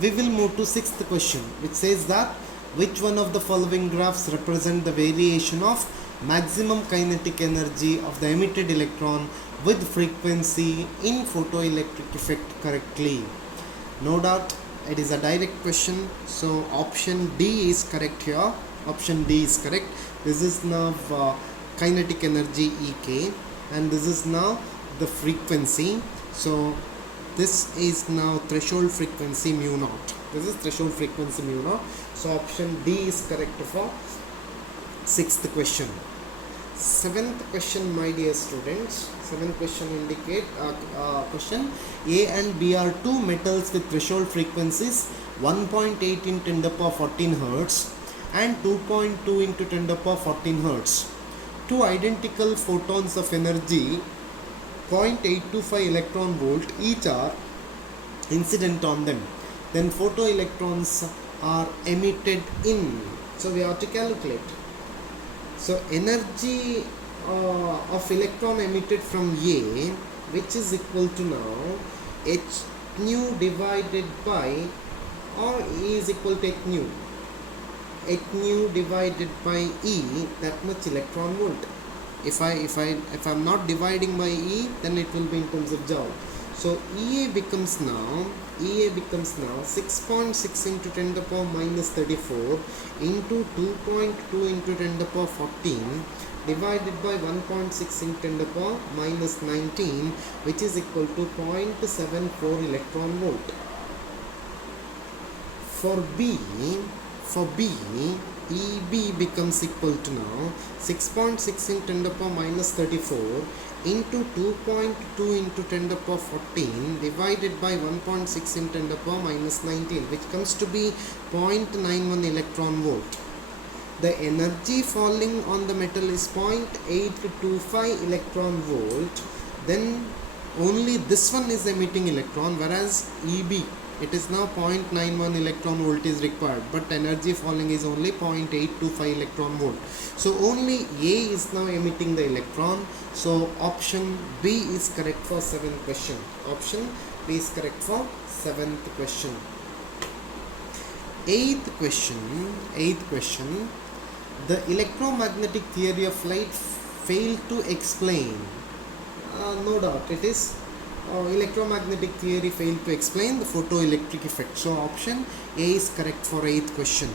We will move to sixth question, which says that which one of the following graphs represent the variation of maximum kinetic energy of the emitted electron with frequency in photoelectric effect correctly? No doubt it is a direct question, so option D is correct here. Option D is correct. This is now kinetic energy Ek, and this is now the frequency. So this is now threshold frequency mu naught. This is threshold frequency mu naught. So option D is correct for sixth question. Seventh question, my dear students. Seventh question indicate question A and B are two metals with threshold frequencies 1.8 in 10 to the power 14 Hertz and 2.2 into 10 to the power 14 Hertz. Two identical photons of energy 0.825 electron volt each are incident on them. Then photoelectrons are emitted in. So we have to calculate. So energy of electron emitted from A, which is equal to now h nu divided by, or E is equal to h nu divided by E, that much electron volt. If I'm not dividing by E, then it will be in terms of joule. So EA becomes now 6.6 into 10 to the power minus 34 into 2.2 into 10 to the power 14 divided by 1.6 into 10 to the power minus 19, which is equal to 0.74 electron volt. For B, EB becomes equal to now 6.6 into 10 to the power minus 34 into 2.2 into 10 to the power 14 divided by 1.6 into 10 to the power minus 19, which comes to be 0.91 electron volt. The energy falling on the metal is 0.825 electron volt. Then only this one is emitting electron, whereas EB, it is now 0.91 electron volt is required, but energy falling is only 0.825 electron volt. So only A is now emitting the electron. So option B is correct for seventh question. Option B is correct for seventh question. Eighth question. The electromagnetic theory of light failed to explain. No doubt it is. Electromagnetic theory failed to explain the photoelectric effect. So option A is correct for 8th question.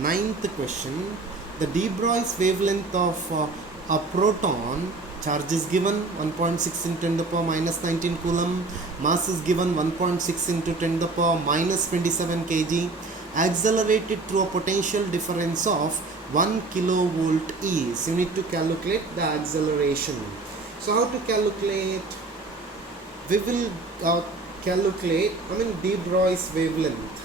9th question. The de Broglie wavelength of a proton, charge is given 1.6 into 10 to the power minus 19 coulomb, mass is given 1.6 into 10 to the power minus 27 kg, accelerated through a potential difference of 1 kilovolt is. You need to calculate the acceleration. So how to calculate? We will calculate de Broglie's wavelength.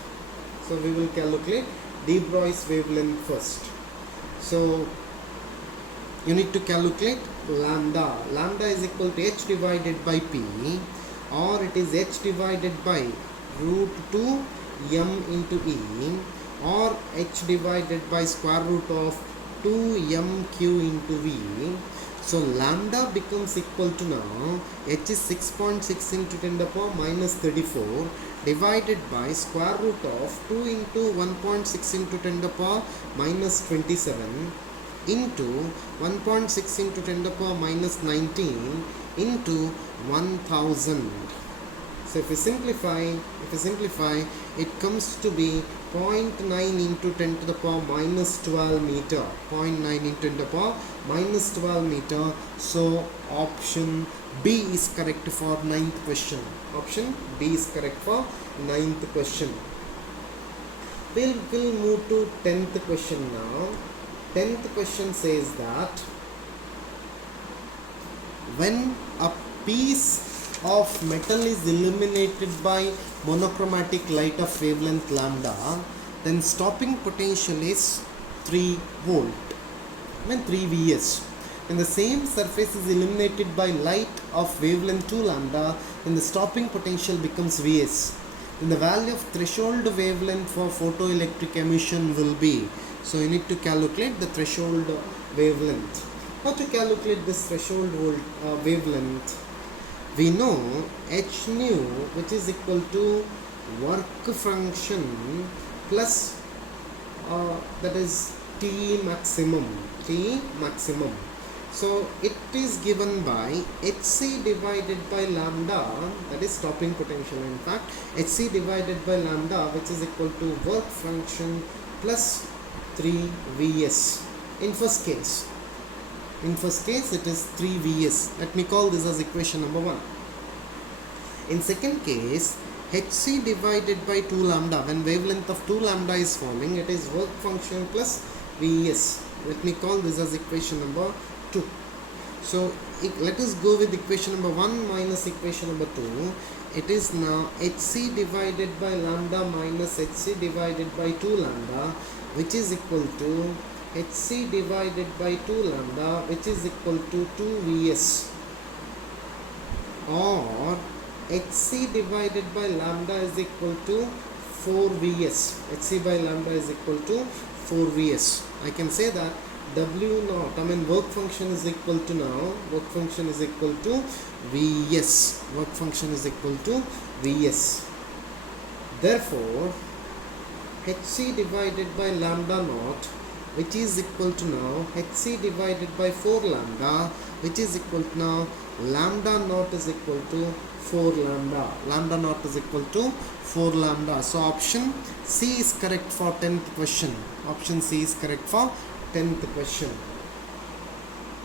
So we will calculate de Broglie's wavelength first. So you need to calculate lambda. Lambda is equal to h divided by p, or it is h divided by root 2 m into e, or h divided by square root of 2mq into v. So lambda becomes equal to now h is 6.6 into 10 to the power minus 34 divided by square root of 2 into 1.6 into 10 to the power minus 27 into 1.6 into 10 to the power minus 19 into 1000. So if we simplify, it comes to be 0.9 into 10 to the power minus 12 meter. 0.9 into 10 to the power minus 12 meter. So option B is correct for 9th question. Option B is correct for 9th question. We'll move to 10th question now. 10th question says that when a piece of metal is illuminated by monochromatic light of wavelength lambda, then stopping potential is 3 volt, 3 Vs. When the same surface is illuminated by light of wavelength 2 lambda, then the stopping potential becomes Vs. Then the value of threshold wavelength for photoelectric emission will be. So you need to calculate the threshold wavelength. How to calculate this threshold wavelength? We know h nu, which is equal to work function plus that is T maximum. So it is given by Hc divided by lambda, that is stopping potential. In fact, Hc divided by lambda, which is equal to work function plus 3 Vs. In first case it is 3 Vs. Let me call this as equation number 1. In second case, Hc divided by 2 lambda, when wavelength of 2 lambda is falling, it is work function plus Vs. Let me call this as equation number 2. So let us go with equation number 1 minus equation number 2. It is now Hc divided by lambda minus Hc divided by 2 lambda, which is equal to Hc divided by 2 lambda, which is equal to 2 Vs, or Hc divided by lambda is equal to 4 Vs. Hc by lambda is equal to 4 Vs. I can say that W naught, work function is equal to work function is equal to Vs. Work function is equal to Vs. Therefore, Hc divided by lambda naught, which is equal to Hc divided by 4 lambda, which is equal to lambda naught is equal to 4 lambda. Lambda naught is equal to 4 lambda. So option C is correct for 10th question. Option C is correct for 10th question.